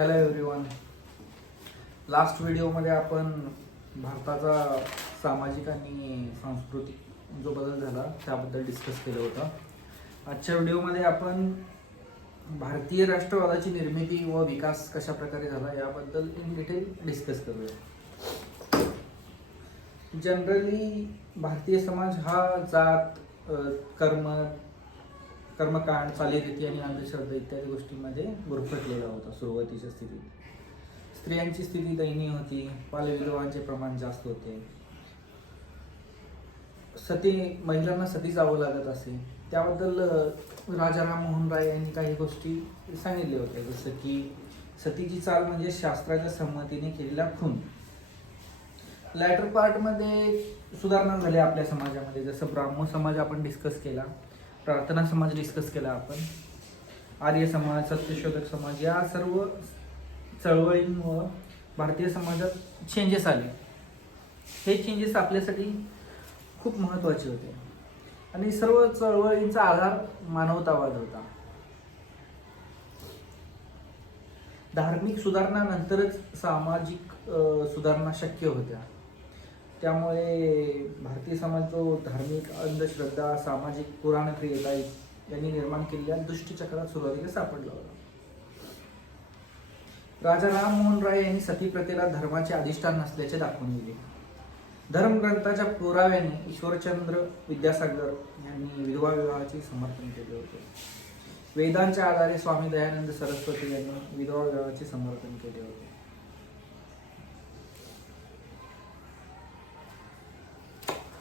Hello everyone last व्हिडिओमध्ये आपण भारताचा सामाजिक आणि सांस्कृतिक जो बदल झाला त्याबद्दल डिस्कस केलं होतं. आजच्या व्हिडिओमध्ये आपण भारतीय राष्ट्रवादाची निर्मिती व विकास कशा प्रकारे झाला याबद्दल इन डिटेल डिस्कस करूया. जनरली भारतीय समाज हा जात कर्म कर्मकांड चालीरीती आणि अंधश्रद्धा इत्यादी गोष्टींमध्ये गुरफटलेला होता सुरुवातीच्या स्थितीत. स्त्रियांची स्थिती दयनीय होती बालविधवांचे प्रमाण जास्त होते. सती महिलांना सती जावं लागत असे. त्याबद्दल राजा राममोहन राय यांनी काही गोष्टी सांगितल्या होत्या. जसं की सतीची चाल म्हणजे शास्त्राच्या संमतीने केलेला खून. लॅटर पार्टमध्ये सुधारणा झाल्या आपल्या समाजामध्ये. जसं ब्राह्मण समाज आपण डिस्कस केला. प्रार्थना समाज डिस्कस केला आपण. आर्य समाज सत्यशोधक समाज या सर्व चळवळींमुळं भारतीय समाजात चेंजेस आले. हे चेंजेस आपल्यासाठी खूप महत्त्वाचे होते. आणि सर्व चळवळींचा आधार मानवतावाद होता. धार्मिक सुधारणानंतरच सामाजिक सुधारणा शक्य होत्या. त्यामुळे भारतीय समाज जो धार्मिक अंधश्रद्धा सामाजिक पुराणक्रियता यांनी निर्माण केलेल्या दुष्टचक्रात सुरुवातीला सापडला होता. राजा राममोहन राय यांनी सती प्रथेला धर्माचे अधिष्ठान नसल्याचे दाखवून दिले. धर्मग्रंथाच्या पुराव्याने ईश्वरचंद्र विद्यासागर यांनी विधवा विवाहाचे समर्थन केले होते. वेदांच्या आधारे स्वामी दयानंद सरस्वती यांनी विधवा विवाहाचे समर्थन केले होते.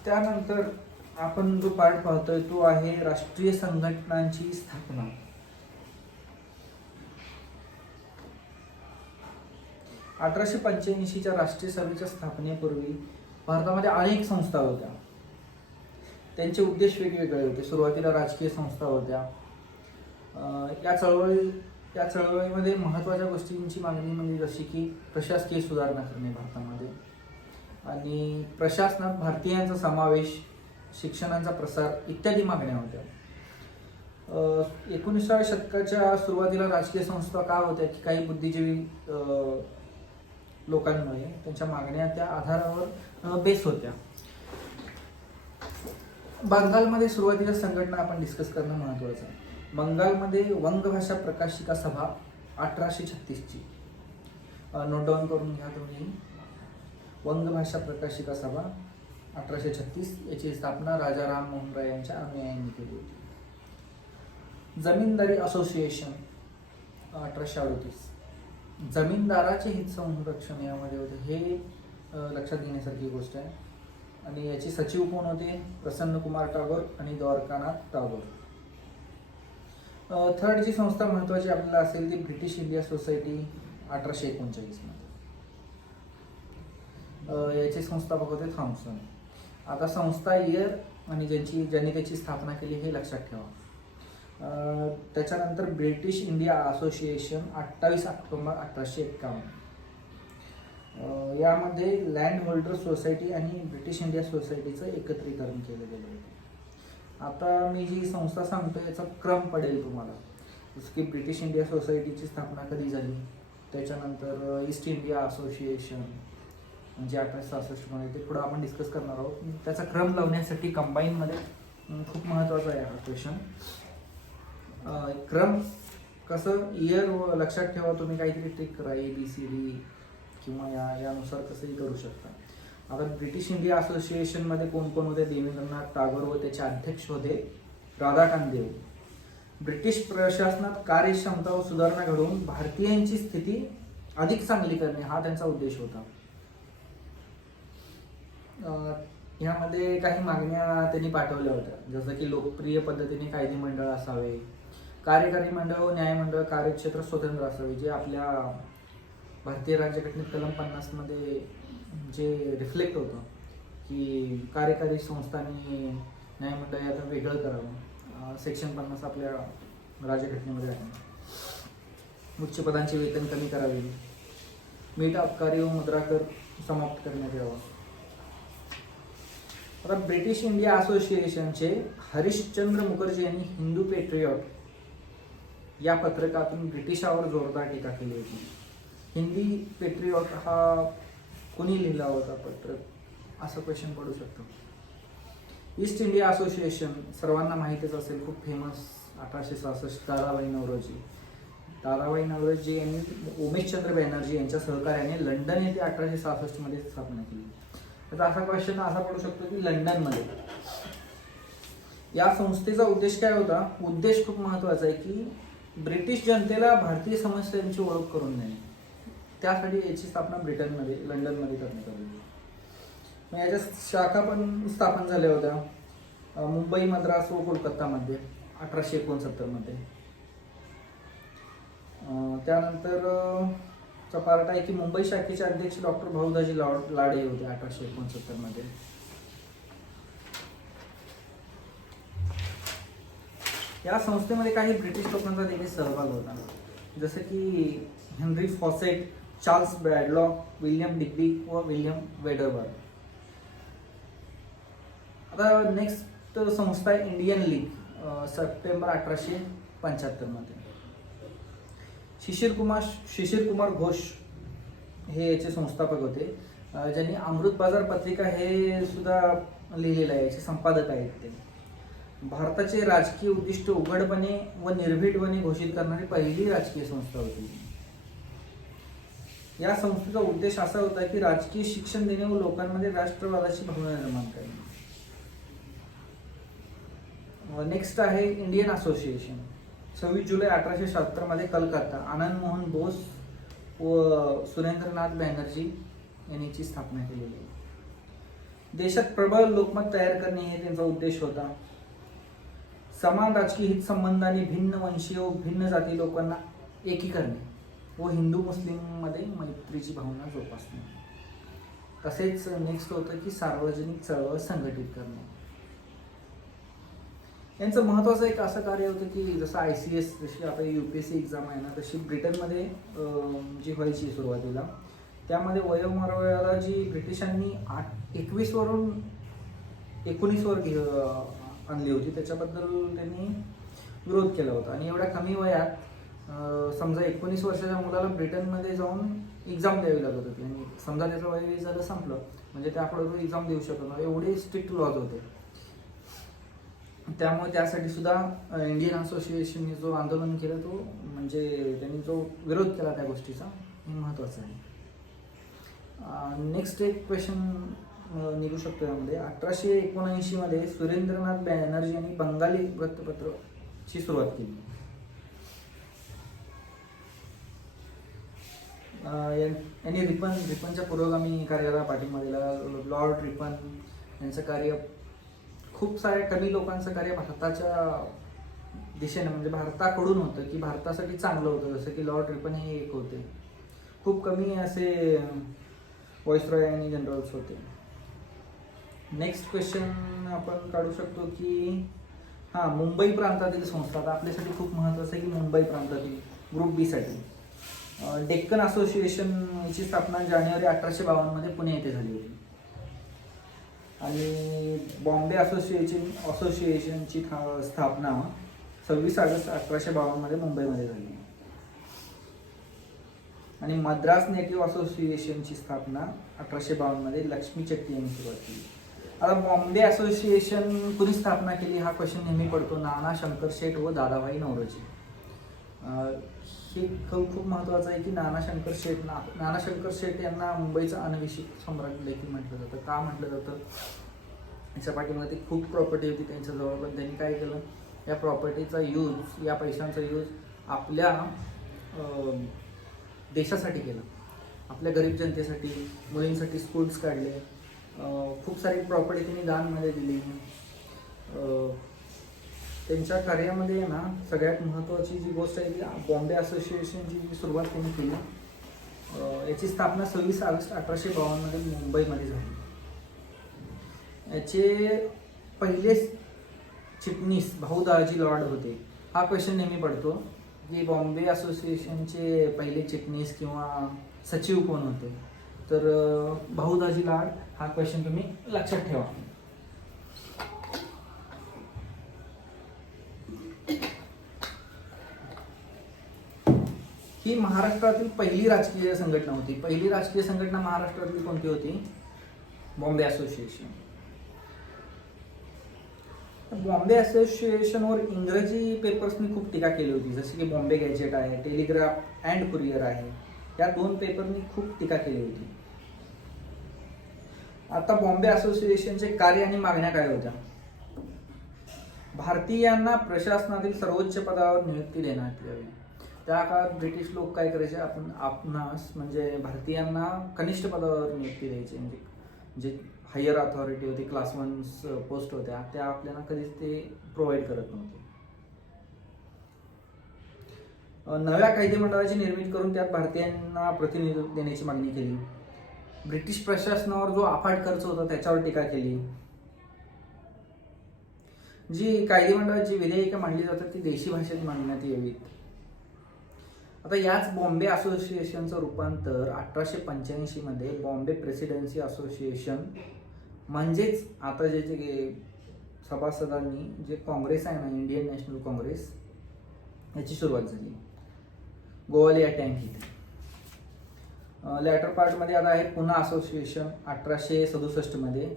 त्यानंतर आपण जो पार्ट पाहतोय तो आहे राष्ट्रीय संघटनांची स्थापना. अठराशे पंच्याऐंशीच्या राष्ट्रीय सभेच्या स्थापनेपूर्वी भारतामध्ये अनेक संस्था होत्या. त्यांचे उद्देश वेगवेगळे होते. सुरुवातीला राजकीय संस्था होत्या. या चळवळी या चळवळीमध्ये महत्त्वाच्या गोष्टींची मागणी म्हणजे जशी की प्रशासकीय सुधारणा करणे भारतामध्ये. आणि प्रशासनात भारतीयांचा समावेश शिक्षणाचा प्रसार इत्यादी मागण्या होत्या. एकोणीसाव्या शतकाच्या सुरुवातीला राजकीय संस्था का होत्या की काही बुद्धिजीवी लोकांमुळे त्यांच्या मागण्या त्या आधारावर बेस होत्या. बंगालमध्ये सुरुवातीला संघटना आपण डिस्कस करणं महत्त्वाचं आहे. बंगालमध्ये वंगभाषा प्रकाशिका सभा अठराशे छत्तीसची. नोट डाऊन करून घ्या तुम्ही. वंगभाषा प्रकाशिका सभा अठराशे छत्तीस याची स्थापना राजा राम मोहन राय यांच्या अनुयायांनी केली होती. जमीनदारी असोसिएशन अठराशे अडतीस. जमीनदाराचे हित संरक्षण यामध्ये होते. हे लक्षात घेण्यासारखी गोष्ट आहे. आणि याचे सचिव कोण होते? प्रसन्न कुमार टागोर आणि द्वारकानाथ टागोर. थर्ड जी संस्था महत्वाची आपल्याला असेल ती ब्रिटिश इंडिया सोसायटी अठराशे एकोणचाळीसमध्ये याचे संस्थापक होते थॉम्सन आता संस्था इयर आणि ज्यांची ज्यांनी त्याची स्थापना केली हे लक्षात ठेवा. त्याच्यानंतर ब्रिटिश इंडिया असोसिएशन अठ्ठावीस ऑक्टोबर अठराशे एक्कावन्न. यामध्ये लँड होल्डर सोसायटी आणि ब्रिटिश इंडिया सोसायटीचं एकत्रीकरण केलं गेलं होतं. आता मी जी संस्था सांगतो याचा क्रम पडेल तुम्हाला. जसं की ब्रिटिश इंडिया सोसायटीची स्थापना कधी झाली? त्याच्यानंतर ईस्ट इंडिया असोसिएशन म्हणजे अठराशे सहासष्टमध्ये ते पुढं आपण डिस्कस करणार आहोत. त्याचा क्रम लावण्यासाठी कंबाईनमध्ये खूप महत्त्वाचा आहे हा क्वेश्चन क्रम कसं इयर लक्षात ठेवा तुम्ही काहीतरी टिक करा ए बी सी डी किंवा या यानुसार कसंही करू शकता. आता ब्रिटिश इंडिया असोसिएशनमध्ये कोण कोण होते? देवेंद्रनाथ टागोर व त्याचे अध्यक्ष होते राधाकांत देव. ब्रिटिश प्रशासनात कार्यक्षमता व सुधारणा घडवून भारतीयांची स्थिती अधिक चांगली करणे हा त्यांचा उद्देश होता. ह्यामध्ये काही मागण्या त्यांनी पाठवल्या होत्या. जसं की लोकप्रिय पद्धतीने कायदे मंडळ असावे कार्यकारी मंडळ व न्यायमंडळ कार्यक्षेत्र स्वतंत्र असावे जे आपल्या भारतीय राज्यघटनेत कलम पन्नासमध्ये जे रिफ्लेक्ट होतं की कार्यकारी संस्थांनी न्यायमंडळ आता वेगळं करावं. सेक्शन पन्नास आपल्या राज्यघटनेमध्ये आहे. उच्च पदांचे वेतन कमी करावे. मीठ अबकारी व मुद्रा कर समाप्त करण्यात यावं. आता ब्रिटिश इंडिया असोसिएशनचे हरिश्चंद्र मुखर्जी यांनी हिंदू पेट्रियॉट या पत्रकातून ब्रिटिशावर जोरदार टीका केली होती. हिंदी पेट्रियॉट हा कोणी लिहिला होता पत्र? असं क्वेश्चन पडू शकतो. ईस्ट इंडिया असोसिएशन सर्वांना माहितीच असेल खूप फेमस अठराशे सहासष्ट ताराबाई नवरोजी. ताराबाई नवरोजी यांनी उमेशचंद्र बॅनर्जी यांच्या सहकार्याने लंडन येथे अठराशे सहासष्टमध्ये स्थापना केली. तर असा क्वेश्चन असा पडू शकतो की लंडनमध्ये. या संस्थेचा उद्देश काय होता? उद्देश खूप महत्त्वाचा आहे की ब्रिटिश जनतेला भारतीय समस्यांची ओळख करून देणे. त्यासाठी याची स्थापना ब्रिटनमध्ये लंडनमध्ये करण्यात आली मग याच्या शाखा पण स्थापन झाल्या होत्या. मुंबई मद्रास व कोलकातामध्ये अठराशे एकोणसत्तरमध्ये. त्यानंतर चा पार्ट आहे की मुंबई शाखेचे अध्यक्ष डॉक्टर भाऊदाजी लाड लाडे होते अठराशे एकोणसत्तरमध्ये या संस्थेमध्ये काही ब्रिटिश लोकांचा देखील सहभाग होता. जसं की Henry Fawcett Charles Bradlaugh William Digby व विल्यम वेडरवर आता नेक्स्ट संस्था आहे इंडियन लीग सप्टेंबर अठराशे पंच्याहत्तरमध्ये शिशिर कुमार शिशिर कुमार घोष हे याचे संस्थापक होते. ज्यांनी अमृत बाजार पत्रिका हे सुद्धा लिहिलेलं आहे याचे संपादक आहेत ते. भारताचे राजकीय उद्दिष्ट उघडपणे व निर्भीडपणे घोषित करणारी पहिली राजकीय संस्था होती. या संस्थेचा उद्देश असा होता की राजकीय शिक्षण देणे व लोकांमध्ये राष्ट्रवादाची भावना निर्माण करणे. नेक्स्ट आहे इंडियन असोसिएशन सव्वीस जुलै अठराशे शहात्तरमध्ये कलकत्ता आनंद मोहन बोस व सुरेंद्रनाथ बॅनर्जी यांनीची स्थापना केलेली आहे. देशात प्रबळ लोकमत तयार करणे हे त्यांचा उद्देश होता. समान राजकीय हित संबंधाने भिन्न वंशीय व भिन्न जाती लोकांना एकी करणे व हिंदू मुस्लिममध्ये मैत्रीची भावना जोपासणे. तसेच नेक्स्ट होतं की सार्वजनिक चळवळ संघटित करणे. यांचं महत्त्वाचं एक असं कार्य होतं की जसं आय सी एस जशी आता U P S C exam आहे ना तशी ब्रिटनमध्ये जी व्हायची सुरुवातीला त्यामध्ये वयोमर्यादा जी ब्रिटिशांनी आठ एकवीसवरून एकोणीसवर घे आणली होती त्याच्याबद्दल त्यांनी विरोध केला होता. आणि एवढ्या कमी वयात समजा एकोणीस वर्षाच्या मुलाला ब्रिटनमध्ये जाऊन एक्झाम द्यावी लागत होती. आणि समजा त्याचं वय झालं संपलं म्हणजे त्या तो एक्झाम देऊ शकत नाही एवढे स्ट्रिक्ट लॉज होते. त्यामुळे त्यासाठी सुद्धा इंडियन असोसिएशनने जो आंदोलन केलं तो म्हणजे त्यांनी जो विरोध केला त्या गोष्टीचा हे महत्त्वाचं आहे. नेक्स्ट एक क्वेश्चन निघू शकतो यामध्ये. अठराशे एकोणऐंशीमध्ये सुरेंद्रनाथ बॅनर्जी यांनी बंगाली वृत्तपत्रची सुरुवात केली. यांनी रिपन रिपनच्या पुरोगामी कार्याला पाठिंबा दिला. लॉर्ड रिपन यांचं कार्य खूप साऱ्या कमी लोकांचं कार्य भारताच्या दिशेने म्हणजे भारताकडून होतं की भारतासाठी चांगलं होतं जसं की लॉर्ड रिपन हे एक होते. खूप कमी असे व्हॉइसरॉय आणि जनरल्स होते. नेक्स्ट क्वेश्चन आपण काढू शकतो की हां मुंबई प्रांतातील संस्था आता आपल्यासाठी खूप महत्त्वाचं आहे की मुंबई प्रांतातील ग्रुप बीसाठी डेक्कन असोसिएशनची स्थापना जानेवारी अठराशे बावन्नमध्ये पुणे येथे झाली होती. आणि बॉम्बे असोसिएशन असोसिएशनची था- स्थापना सव्वीस ऑगस्ट अठराशे बावन्नमध्ये मुंबईमध्ये झाली. आणि मद्रास नेटिव्ह असोसिएशनची स्थापना अठराशे बावन्नमध्ये लक्ष्मी चट्टी यांनी सुरुवात केली. आता बॉम्बे असोसिएशन कुणी स्थापना केली हा क्वेश्चन नेहमी पडतो. नाना शंकर शेठ व दादाभाई नवरोजी हे खूप खूप महत्त्वाचं आहे की नाना शंकर शेठ ना नाना शंकर शेठ यांना मुंबईचा अनविषिक सम्राट देखील म्हटलं जातं. का म्हटलं जातं? याच्या पाठीमध्ये खूप प्रॉपर्टी होती त्यांच्याजवळ पण त्यांनी काय केलं? या प्रॉपर्टीचा यूज या पैशांचा यूज आपल्या देशासाठी केलं. आपल्या गरीब जनतेसाठी मुलींसाठी स्कूल्स काढले. खूप सारी प्रॉपर्टी त्यांनी दानमध्ये दिली. त्यांच्या कार्यामध्ये आहे ना सगळ्यात महत्त्वाची जी गोष्ट आहे की बॉम्बे असोसिएशनची जी सुरुवात त्यांनी केली याची स्थापना सव्वीस ऑगस्ट अठराशे बावन्नमध्ये मुंबईमध्ये झाली. याचे पहिले चिटणीस भाऊ दाजी लॉर्ड होते. हा क्वेश्चन नेहमी पडतो की बॉम्बे असोसिएशनचे पहिले चिटणीस किंवा सचिव कोण होते? तर भाऊ दाजी लॉर्ड हा क्वेश्चन तुम्ही लक्षात ठेवा. ही महाराष्ट्रातील पहिली राजकीय संघटना होती. पहिली राजकीय संघटना महाराष्ट्रातली कोणती होती? बॉम्बे असोसिएशन. बॉम्बे असोसिएशनवर इंग्रजी पेपर्सनी खूप टीका केली होती. जसे की बॉम्बे गॅजेट आहे टेलिग्राफ अँड कुरिअर आहे. या दोन पेपरनी खूप टीका केली होती. आता बॉम्बे असोसिएशनचे कार्य आणि मागण्या काय होत्या? भारतीयांना प्रशासनातील सर्वोच्च पदावर नियुक्ती देण्यात यावी. त्या काळात ब्रिटिश लोक काय करायचे? आपण आपणास म्हणजे भारतीयांना कनिष्ठ पदावर नियुक्ती द्यायची. म्हणजे जे हायर अथॉरिटी होती क्लास वन पोस्ट होत्या त्या आपल्याला कधीच ते प्रोव्हाइड करत नव्हते. नव्या कायदे मंडळाची निर्मिती करून त्यात भारतीयांना प्रतिनिधित्व देण्याची मागणी केली. ब्रिटिश प्रशासनावर जो अफाट खर्च होता त्याच्यावर टीका केली. जी कायदे मंडळाची विधेयकं मांडली जातात ती देशी भाषेत मांडण्यात यावीत. आता याच बॉम्बे असोसिएशनचं रूपांतर अठराशे पंच्याऐंशीमध्ये बॉम्बे प्रेसिडेन्सी असोसिएशन म्हणजेच आता जे जे सभासदांनी जे काँग्रेस आहे ना इंडियन नॅशनल काँग्रेस याची सुरुवात झाली. गोवालिया टँक इथे. लॅटर पार्टमध्ये आता आहे पुन्हा असोसिएशन अठराशे सदुसष्टमध्ये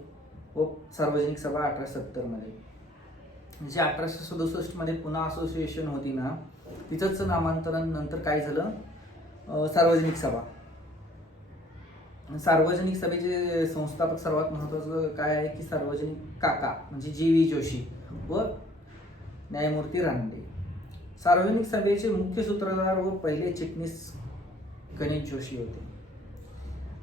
व सार्वजनिक सभा अठराशे सत्तरमध्ये जे म्हणजे अठराशे सदुसष्टमध्ये पुन्हा असोसिएशन होती ना तिचंच नामांतरण नंतर काय झालं? सार्वजनिक सभा. सार्वजनिक सभेचे संस्थापक सर्वात महत्वाचं काय आहे की सार्वजनिक काका म्हणजे जी व्ही जोशी व न्यायमूर्ती रानडे. सार्वजनिक सभेचे मुख्य सूत्रधार व पहिले चिटणीस गणेश जोशी होते.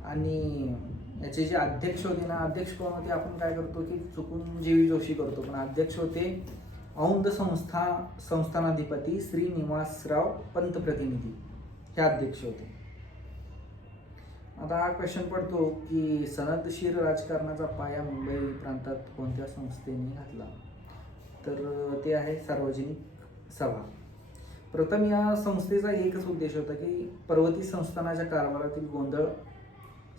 आणि याचे जे अध्यक्ष होते ना अध्यक्ष होते आपण काय करतो की चुकून जी व्ही जोशी करतो पण अध्यक्ष होते औंध संस्था संस्थानाधिपती श्रीनिवासराव पंतप्रतिनिधी हे अध्यक्ष होते. आता हा क्वेश्चन पडतो की सनदशीर राजकारणाचा पाया मुंबई प्रांतात कोणत्या संस्थेने घातला? तर ते आहे सार्वजनिक सभा. प्रथम या संस्थेचा एकच उद्देश होता की पर्वती संस्थानाच्या कारभारातील गोंधळ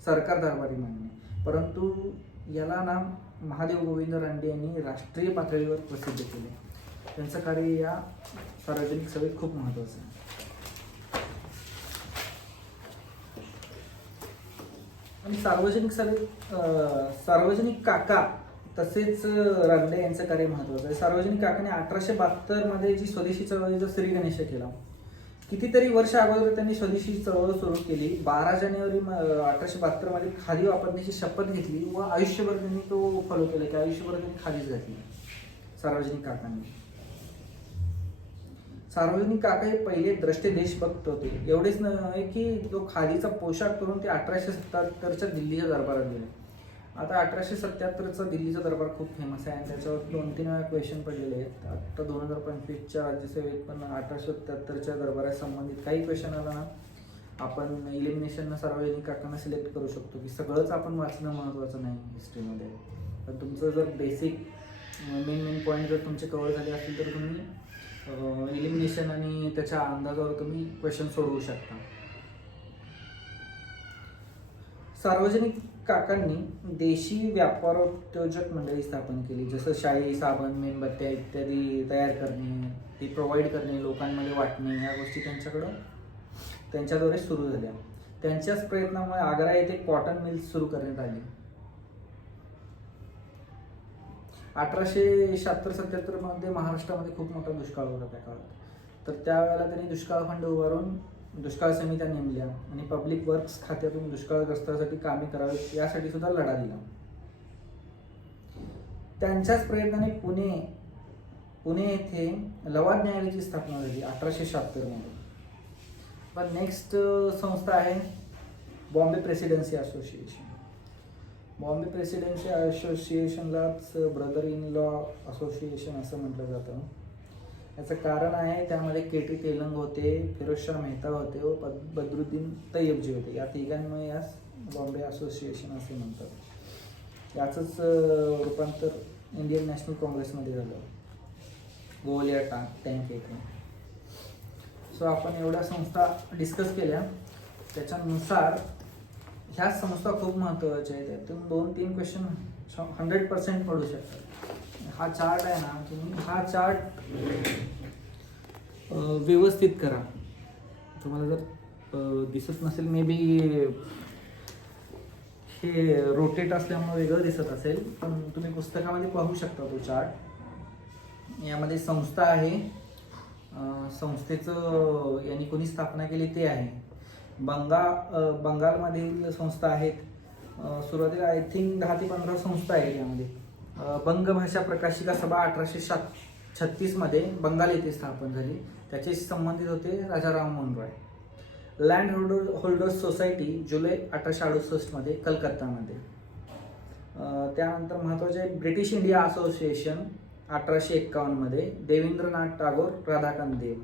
सरकार दरबारी मांडणे. परंतु याला ना महादेव गोविंद रानडे यांनी राष्ट्रीय पातळीवर प्रसिद्ध केले. त्यांचं कार्य या सार्वजनिक सभेत खूप महत्त्वाचं आहे. आणि सार्वजनिक सभेत सार्वजनिक काका तसेच अं, यांचं कार्य महत्वाचं आहे. सार्वजनिक काकाने अठराशे बहात्तरमध्ये जी स्वदेशी चळवळीचा श्री गणेश केला कितीतरी वर्ष अगोदर त्यांनी स्वदेशी चळवळ सुरू केली. बारा जानेवारी म- अठराशे बहात्तरमध्ये खादी वापरण्याची शपथ घेतली व आयुष्यभर त्यांनी तो फॉलो केला की आयुष्यभर त्यांनी खादीच घातली. सार्वजनिक काकांनी. सार्वजनिक काका हे पहिले द्रष्टे देशभक्त होते. एवढेच नाही की जो खादीचा पोशाख करून ते अठराशे सत्याहत्तरच्या दिल्लीच्या दरबारात गेले. आता अठराशे सत्याहत्तरचा दिल्लीचा दरबार खूप फेमस आहे आणि त्याच्यावर दोन तीन वेळा क्वेश्चन पडलेले आहेत. आता दोन हजार पंचवीसच्या राज्यसेवेत पण अठराशे सत्याहत्तरच्या दरबारा संबंधित काही क्वेश्चन आला ना आपण इलिमिनेशननं सार्वजनिक काकांना सिलेक्ट करू शकतो की सगळंच आपण वाचणं महत्त्वाचं नाही हिस्ट्रीमध्ये पण तुमचं जर बेसिक मेन मेन पॉईंट जर तुमचे कवर झाले असतील तर तुम्ही इलिमिनेशन आणि त्याच्या अंदाजावर तुम्ही क्वेश्चन सोडवू शकता. सार्वजनिक काकांनी देशी व्यापारोद्योजक मंडळी स्थापन केली. जसं शाई साबण मेणबत्त्या इत्यादी तयार करणे ती प्रोव्हाइड करणे लोकांमध्ये वाटणे या गोष्टी त्यांच्याकडं त्यांच्याद्वारे सुरू झाल्या. त्यांच्याच प्रयत्नामुळे आग्रा येथे कॉटन मिल्स सुरू करण्यात आली. अठराशे शहात्तर सत्याहत्तरमध्ये महाराष्ट्रामध्ये खूप मोठा दुष्काळ होता त्या काळात. तर त्यावेळेला त्यांनी दुष्काळ फंड उभारून दुष्काळ समित्या नेमल्या आणि पब्लिक वर्क्स खात्यातून दुष्काळग्रस्तासाठी कामे करावीत यासाठी सुद्धा लढा दिला. त्यांच्याच प्रयत्नाने पुणे पुणे येथे लवाद न्यायालयाची स्थापना झाली अठराशे शहात्तरमध्ये पण नेक्स्ट संस्था आहे Bombay presidency association. Bombay presidency असोसिएशनलाच brother in law association असं म्हटलं जातं. याचं कारण आहे त्यामध्ये के टी तेलंग होते फिरोजशाह मेहता होते व बद- बद्रुद्दीन तय्यबजी होते. या तिघांमुळे यास बॉम्बे असोसिएशन असे म्हणतात. याचंच रूपांतर इंडियन नॅशनल काँग्रेसमध्ये झालं. गोवलिया टा टँक येथे. सो आपण एवढ्या संस्था डिस्कस केल्या. त्याच्यानुसार ह्या संस्था खूप महत्त्वाच्या आहेत. त्यातून दोन तीन क्वेश्चन हंड्रेड पर्सेंट पडू शकतात. हा चार्ट आहे ना तुम्ही हा चार्ट व्यवस्थित करा. तुम्हाला जर दिसत नसेल मे बी हे रोटेट असल्यामुळे वेगळं दिसत असेल पण तुम्ही पुस्तकामध्ये पाहू शकता तो चार्ट यामध्ये संस्था आहे. संस्थेचं यांनी कोणी स्थापना केली ते आहे. बंगा बंगालमधील संस्था आहेत. सुरुवातीला आय थिंक दहा ते पंधरा संस्था आहेत यामध्ये. बंग भाषा प्रकाशिका सभा अठराशे सात छत्तीसमध्ये बंगाल येथे स्थापन झाली. त्याच्याशी संबंधित होते Raja Rammohan Roy. Land holder holders society जुलै अठराशे अडुसष्टमध्ये कलकत्तामध्ये. त्यानंतर महत्त्वाचे आहे ब्रिटिश इंडिया असोसिएशन अठराशे एक्कावन्नमध्ये देवेंद्रनाथ टागोर राधाकांत देव.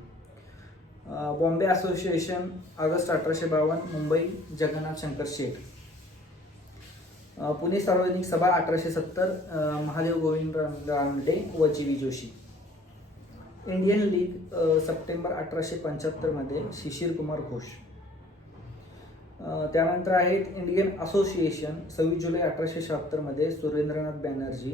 बॉम्बे असोसिएशन ऑगस्ट अठराशे बावन्न मुंबई जगन्नाथ शंकर शेठ पुणे सार्वजनिक सभा अठराशे सत्तर महादेव गोविंद रानडे व G V Joshi. Indian league September अठराशे पंच्याहत्तरमध्ये शिशिर कुमार घोष. त्यानंतर आहेत इंडियन असोसिएशन सव्वीस जुलै अठराशे शहात्तरमध्ये सुरेंद्रनाथ बॅनर्जी.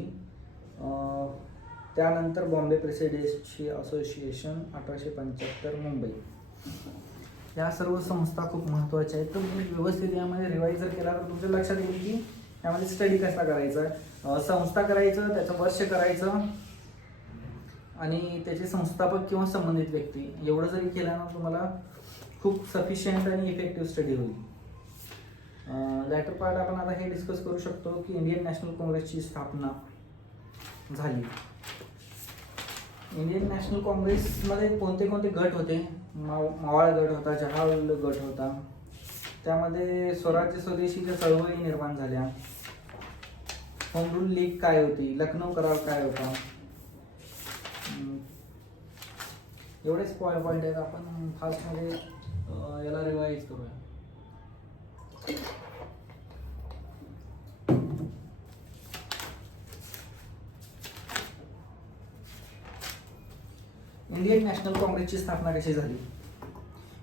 त्यानंतर बॉम्बे प्रेसिडेन्सी असोसिएशन अठराशे पंच्याहत्तर मुंबई. या सर्व संस्था खूप महत्त्वाच्या आहेत. तर तुम्ही व्यवस्थित यामध्ये रिवाईज जर केला तर तुमच्या लक्षात येईल की यामध्ये स्टडी कसा करायचा? संस्था करायचं त्याचं वर्ष करायचं आणि त्याचे संस्थापक किंवा संबंधित व्यक्ती. एवढं जरी केलं ना तुम्हाला खूप सफिशियंट आणि इफेक्टिव्ह स्टडी होईल. लॅटर पार्ट आपण आता हे डिस्कस करू शकतो की इंडियन नॅशनल काँग्रेसची स्थापना झाली. इंडियन नॅशनल काँग्रेसमध्ये कोणते कोणते गट होते? माव मावाळ गट होता जहाल गट होता. त्यामध्ये स्वराज्य स्वदेशीच्या चळवळी निर्माण झाल्या. होम रूल लीग काय होती? लखनौ करार काय होता? एवढेच पॉईंट पॉईंट आहेत. आपण फास्टमध्ये याला रिवाईज करूया. इंडियन नॅशनल काँग्रेसची स्थापना कशी झाली?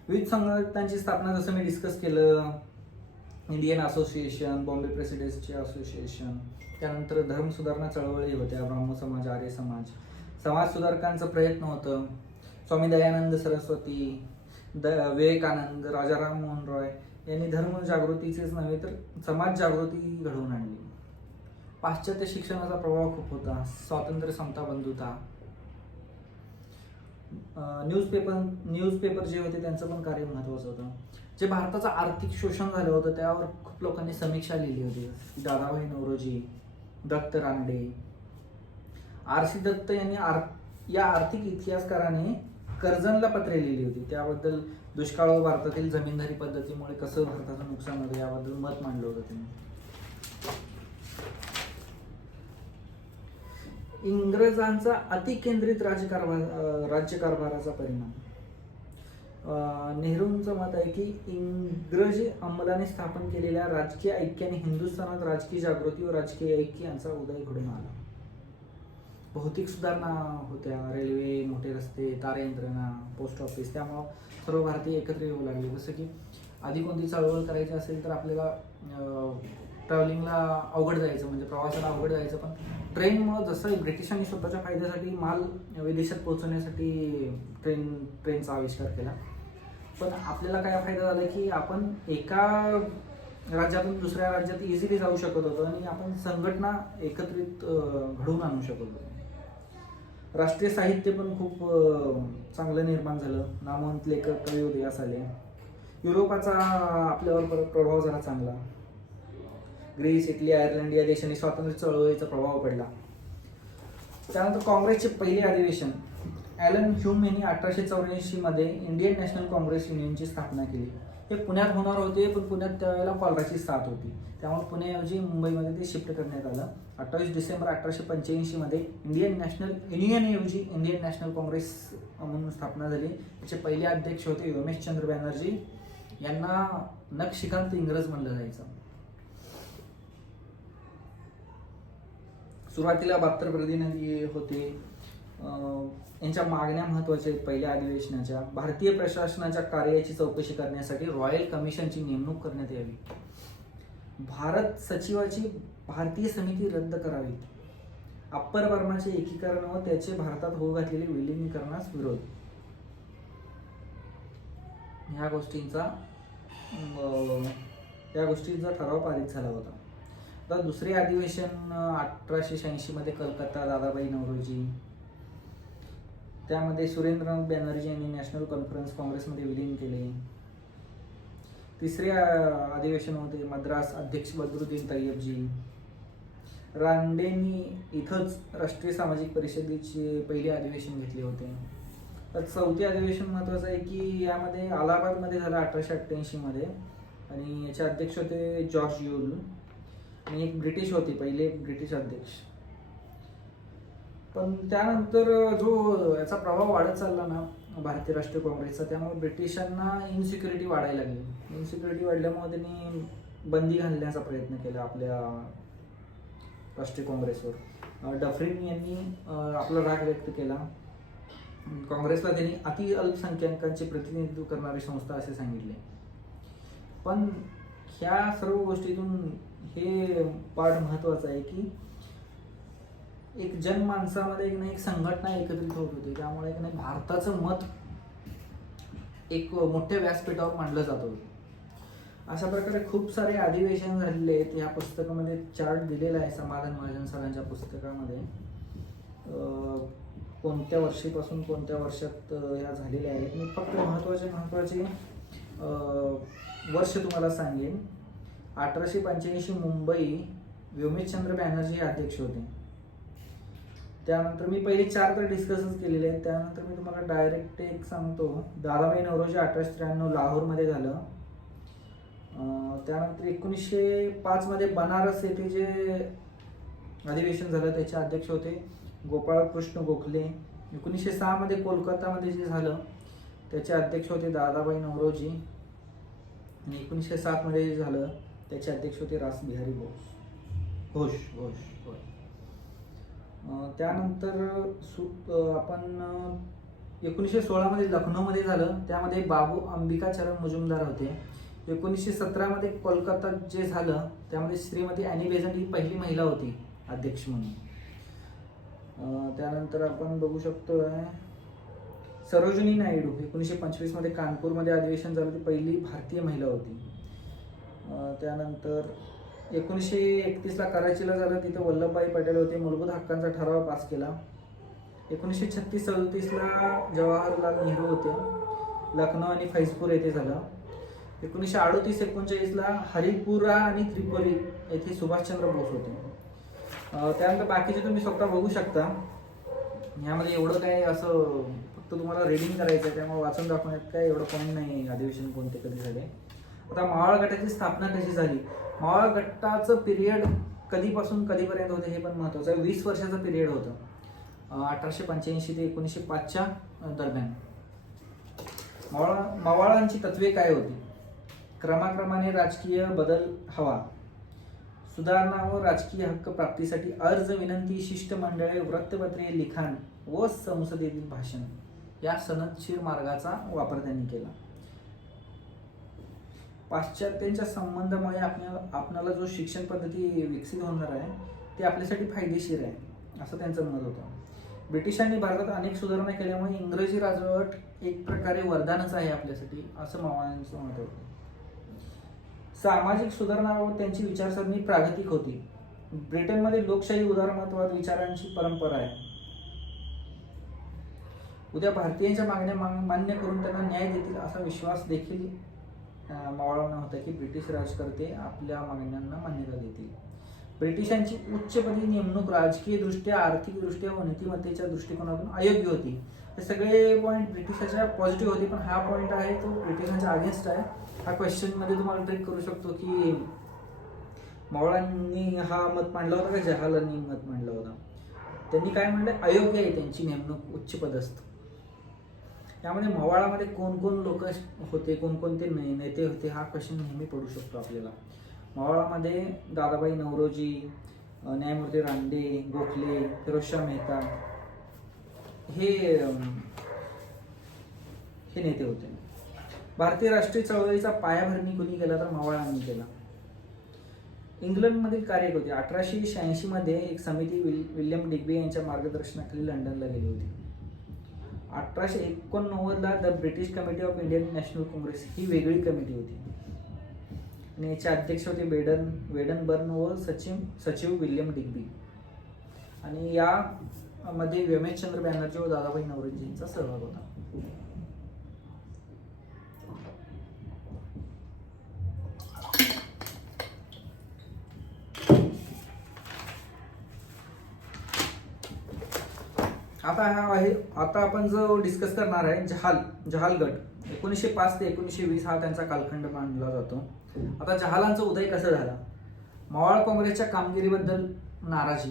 विविध संघटनांची स्थापना जसं मी डिस्कस केलं इंडियन असोसिएशन बॉम्बे प्रेसिडेंटचे असोसिएशन त्यानंतर धर्म सुधारणा चळवळी होत्या ब्राह्मण समाज आर्य समाज. समाज सुधारकांचं प्रयत्न होतं. स्वामी दयानंद सरस्वती द विवेकानंद राजाराम मोहन रॉय यांनी धर्म जागृतीचेच नव्हे तर समाज जागृती घडवून आणली. पाश्चात्य शिक्षणाचा प्रभाव खूप होता. स्वातंत्र्य समता बंधुता. न्यूजपेपर न्यूजपेपर जे होते त्यांचं पण कार्य महत्त्वाचं होतं. जे भारताचं आर्थिक शोषण झालं होतं त्यावर खूप लोकांनी समीक्षा लिहिली होती. दादाभाई नवरोजी दत्त रानडे. आर सी दत्त यांनी आर या आर्थिक इतिहासकाराने कर्जनला पत्रे लिहिली होती. त्याबद्दल दुष्काळ व भारतातील जमीनदारी पद्धतीमुळे कसं भारताचं नुकसान होतं याबद्दल मत मांडलं होतं त्यांनी. इंग्रजांचा अतिकेंद्रित राज्यकारभार राज्यकारभाराचा परिणाम. नेहरूंचं मत आहे की इंग्रजी अंमलाने स्थापन केलेल्या राजकीय ऐक्याने हिंदुस्थानात राजकीय जागृती व राजकीय ऐक्य यांचा उदय घडून आला. भौतिक सुधारणा होत्या रेल्वे मोठे रस्ते तारे यंत्रणा पोस्ट ऑफिस त्यामुळं सर्व भारतीय एकत्र येऊ लागले. जसं की आधी कोणती चळवळ करायची असेल तर आपल्याला ट्रॅव्हलिंगला अवघड जायचं म्हणजे प्रवासाला अवघड जायचं. पण ट्रेनमुळं जसं ब्रिटिशांनी स्वतःच्या फायद्यासाठी माल विदेशात पोहोचवण्यासाठी ट्रेन ट्रेनचा आविष्कार केला. पण आपल्याला काय फायदा झाला की आपण एका राज्यातून दुसऱ्या राज्यात इझिली जाऊ शकत होतो आणि आपण संघटना एकत्रित घडवून आणू शकत होतो. राष्ट्रीय साहित्य पण खूप चांगलं निर्माण झालं. नामवंत लेखक कवी उदयास आले. युरोपाचा आपल्यावर परत प्रभाव झाला चांगला. ग्रीस इटली आयर्लंड या देशांनी स्वातंत्र्य चळवळीचा प्रभाव पडला. त्यानंतर काँग्रेसचे पहिले अधिवेशन. ॲलन ह्यूम यांनी अठराशे चौऱ्याऐंशीमध्ये इंडियन नॅशनल काँग्रेस युनियनची स्थापना केली. हे पुण्यात होणार होते पण पुण्यात त्यावेळेला कॉलराची साथ होती. त्यामुळे पुण्याऐवजी मुंबईमध्ये ते शिफ्ट करण्यात आलं. अठ्ठावीस डिसेंबर अठराशे पंच्याऐंशीमध्ये इंडियन नॅशनल युनियनऐवजी इंडियन नॅशनल काँग्रेस म्हणून स्थापना झाली. त्याचे पहिले अध्यक्ष होते रमेशचंद्र बॅनर्जी. यांना नक्षिकांत इंग्रज म्हणलं जायचं. सुरुवातीला बहात्तर प्रतिनिधी होते. यांच्या मागण्या महत्त्वाच्या आहेत पहिल्या अधिवेशनाच्या. भारतीय प्रशासनाच्या कार्याची चौकशी करण्यासाठी रॉयल कमिशनची नेमणूक करण्यात यावी. भारत सचिवाची भारतीय समिती रद्द करावी. अप्पर बर्माचे एकीकरण व त्याचे भारतात होऊ घातलेले विलिनीकरणास विरोध. ह्या गोष्टींचा या गोष्टींचा ठराव पारित झाला होता. तर दुसरे अधिवेशन अठराशे शहाऐंशीमध्ये कलकत्ता दादाबाई नवरोजी त्यामध्ये सुरेंद्रनाथ बॅनर्जी यांनी नॅशनल कॉन्फरन्स काँग्रेसमध्ये विलीन केले. तिसरे अधिवेशन होते मद्रास अध्यक्ष बदरुद्दीन तय्यबजी रांडेंनी इथंच राष्ट्रीय सामाजिक परिषदेचे पहिले अधिवेशन घेतले होते. तर चौथे अधिवेशन महत्त्वाचं आहे की यामध्ये अलाहाबादमध्ये झालं अठराशे अठ्ठ्याऐंशीमध्ये आणि याचे अध्यक्ष होते जॉर्ज युल. आणि एक ब्रिटिश होती पहिले ब्रिटिश अध्यक्ष. पण त्यानंतर जो याचा प्रभाव वाढत चालला ना भारतीय राष्ट्रीय काँग्रेसचा त्यामुळे ब्रिटिशांना इनसिक्युरिटी वाढायला लागली. इनसिक्युरिटी वाढल्यामुळे त्यांनी बंदी घालण्याचा प्रयत्न केला आपल्या राष्ट्रीय काँग्रेसवर. डफरीन यांनी आपला राग व्यक्त केला. काँग्रेसला त्यांनी अति अल्पसंख्याकांचे प्रतिनिधित्व करणारी संस्था असे सांगितले. पण ह्या सर्व गोष्टीतून हे पार्ट महत्वाचं आहे की एक जनमानसामध्ये एक ना एक संघटना एकत्रित होत होती. त्यामुळे एक नाही भारताचं मत एक मोठ्या व्यासपीठावर मांडलं जात होतं. अशा प्रकारे खूप सारे अधिवेशन झालेले आहेत. या पुस्तकामध्ये चार्ट दिलेला आहे समाधान महाजन सरांच्या पुस्तकामध्ये. कोणत्या वर्षीपासून कोणत्या वर्षात ह्या झालेल्या आहेत. मी फक्त महत्त्वाचे महत्त्वाचे वर्ष तुम्हाला सांगेन. अठराशे पंच्याऐंशी मुंबई व्योमेशचंद्र बॅनर्जी हे अध्यक्ष होते. त्यानंतर मी पहिले चार तर डिस्कसच केलेले आहेत. त्यानंतर मी तुम्हाला डायरेक्ट एक सांगतो. दादाबाई नवरोजी अठराशे त्र्याण्णव लाहोरमध्ये झालं. त्यानंतर एकोणीसशे पाचमध्ये बनारस येथे जे अधिवेशन झालं त्याचे अध्यक्ष होते. गोपाळकृष्ण गोखले. एकोणीसशे सहामध्ये कोलकातामध्ये जे झालं त्याचे अध्यक्ष होते दादाबाई नवरोजी. आणि एकोणीसशे सातमध्ये जे झालं त्याचे अध्यक्ष होते रास बिहारी बोस. घोष घोष होय त्यानंतर सु आपण एकोणीसशे सोळामध्ये लखनौमध्ये झालं. त्यामध्ये बाबू अंबिकाचरण मुजुमदार होते. एकोणीसशे सतरामध्ये कोलकातात जे झालं त्यामध्ये श्रीमती अॅनी बेझंट ही पहिली महिला होती अध्यक्ष म्हणून. त्यानंतर आपण बघू शकतो सरोजिनी नायडू. एकोणीसशे पंचवीसमध्ये कानपूरमध्ये अधिवेशन झालं. ती पहिली भारतीय महिला होती. त्यानंतर एकोणीसशे एकतीसला कराचीला झालं. तिथे वल्लभभाई पटेल होते. मूलभूत हक्कांचा ठराव पास केला. एकोणीसशे छत्तीस सदतीसला जवाहरलाल नेहरू होते. लखनौ आणि फैजपूर येथे झालं. एकोणीसशे अडोतीस एकोणचाळीसला हरिपुरा आणि त्रिपुरी येथे सुभाषचंद्र बोस होते. त्यानंतर बाकीचे तुम्ही स्वतः बघू शकता. यामध्ये एवढं काय असं फक्त तुम्हाला रिडिंग करायचं आहे त्यामुळे वाचून दाखवण्यात काय एवढं पॉईंट नाही. अधिवेशन कोणते कधी झाले. आता मावळ गटाची स्थापना कशी झाली? मावळ गटाचं पिरियड कधीपासून कधीपर्यंत होते हे पण महत्त्वाचं आहे. वीस वर्षाचं पिरियड होतं. अठराशे पंच्याऐंशी ते एकोणीसशे पाचच्या दरम्यान. मावळा मावळांची तत्वे काय होती? क्रमाक्रमाने राजकीय बदल हवा. सुधारणा व राजकीय हक्क प्राप्तीसाठी अर्ज विनंती शिष्टमंडळे वृत्तपत्रे लिखाण व संसदेतील भाषण या सनदशीर मार्गाचा वापर त्यांनी केला. पाश्चात्यांच्या संबंधामुळे आपल्याला आपणाला जो शिक्षण पद्धती विकसित होणार आहे ते आपल्यासाठी फायदेशीर आहे असं त्यांचं मत होतं. ब्रिटिशांनी भारतात अनेक सुधारणा केल्यामुळे इंग्रजी राजवट एक प्रकारे वरदानच आहे आपल्यासाठी असं मावळ्यांचं मत होतं. सामाजिक सुधारणा व त्यांची विचारसरणी प्रागतिक होती. ब्रिटनमध्ये लोकशाही उदारमतवाद विचारांची परंपरा आहे. उद्या भारतीयांच्या मागण्या मान्य करून त्यांना न्याय देतील असा विश्वास देखील मावळांना होता की ब्रिटिश राजकर्ते आपल्या मागण्यांना मान्यता देतील. ब्रिटिशांची उच्चपदी नेमणूक राजकीयदृष्ट्या आर्थिकदृष्ट्या व नीतिमत्तेच्या दृष्टिकोनातून अयोग्य होती. हे सगळे पॉईंट ब्रिटिशाच्या पॉझिटिव्ह होते पण हा पॉईंट आहे तो ब्रिटिशांच्या अगेन्स्ट आहे. हा क्वेश्चनमध्ये तुम्हाला ट्रेक करू शकतो की मावळांनी हा मत मांडला होता का जहालांनी मत मांडला होता? त्यांनी काय म्हणलं? अयोग्य आहे त्यांची नेमणूक उच्च पदस्थ. त्यामध्ये मवाळामध्ये कोणकोण लोक होते कोणकोणते ने- नेते होते हा क्वेश्चन नेहमी पडू शकतो आपल्याला. मवाळामध्ये दादाबाई नवरोजी न्यायमूर्ती रांडे गोखले फिरोजशा मेहता हे हे नेते होते. भारतीय राष्ट्रीय चळवळीचा पायाभरणी कोणी केला तर मवाळांनी केला. इंग्लंडमधील कार्य होते. अठराशे शहाऐंशीमध्ये एक समिती विल- विल्यम डिग्बी यांच्या मार्गदर्शनाखाली लंडनला गेली होती. अठराशे एकोणनव्वदला the British committee of Indian national Congress ही वेगळी कमिटी होती. आणि याचे अध्यक्ष होते बेडन बर्न व सचिव सचिव विल्यम डिग्बी. आणि यामध्ये व्यमेशचंद्र बॅनर्जी व दादाभाई नवरोजींचा सहभाग होता. आता हा आहे? आता आपण जो डिस्कस करणार आहे जहाल जहाल गट एकोणीसशे पाच ते एकोणीसशे वीस हा त्यांचा कालखंड मानला जातो. आता जहालांचा उदय कसा झाला? मावळ काँग्रेसच्या कामगिरीबद्दल नाराजी.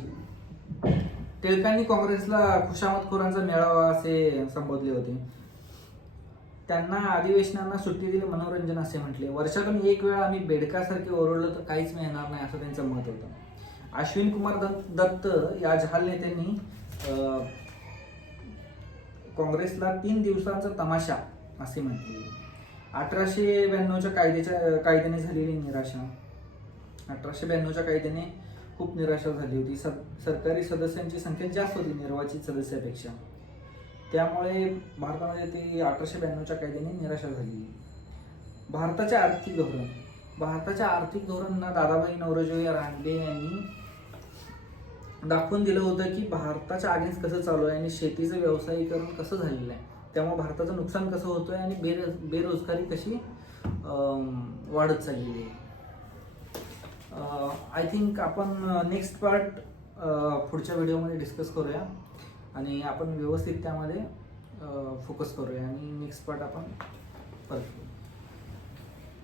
टिळकांनी काँग्रेसला खुशामतखोरांचा मेळावा असे संबोधले होते. त्यांना अधिवेशनांना सुट्टी दिली मनोरंजन असे म्हटले. वर्षातून एक वेळा आम्ही बेडकासारखे ओरडलं तर काहीच मिळणार नाही असं त्यांचं मत होतं. अश्विन कुमार दत्त दत्त या जहाल नेत्यांनी काँग्रेसला तीन दिवसांचा तमाशा असे म्हटले अठराशे ब्याण्णवच्या कायद्याच्या कायद्याने झालेली निराशा. अठराशे ब्याण्णवच्या कायद्याने खूप निराशा झाली होती. स सरकारी सदस्यांची संख्या जास्त होती निर्वाचित सदस्यापेक्षा. त्यामुळे भारतामध्ये ती अठराशे ब्याण्णवच्या कायद्याने निराशा झाली. भारताचे आर्थिक धोरण. भारताच्या आर्थिक धोरणांना दादाभाई नवरोजी रानडे यांनी दाखवून दिलं होतं की भारताच्या अगेन्स्ट कसं चालू आहे आणि शेतीचं व्यावसायीकरण कसं झालेलं आहे. त्यामुळे भारताचं नुकसान कसं होतं आहे आणि बेरोज बेरोजगारी कशी वाढत चाललेली आहे. आय थिंक आपण नेक्स्ट पार्ट पुढच्या व्हिडिओमध्ये डिस्कस करूया. आणि आपण व्यवस्थित त्यामध्ये फोकस करूया. आणि नेक्स्ट पार्ट आपण परत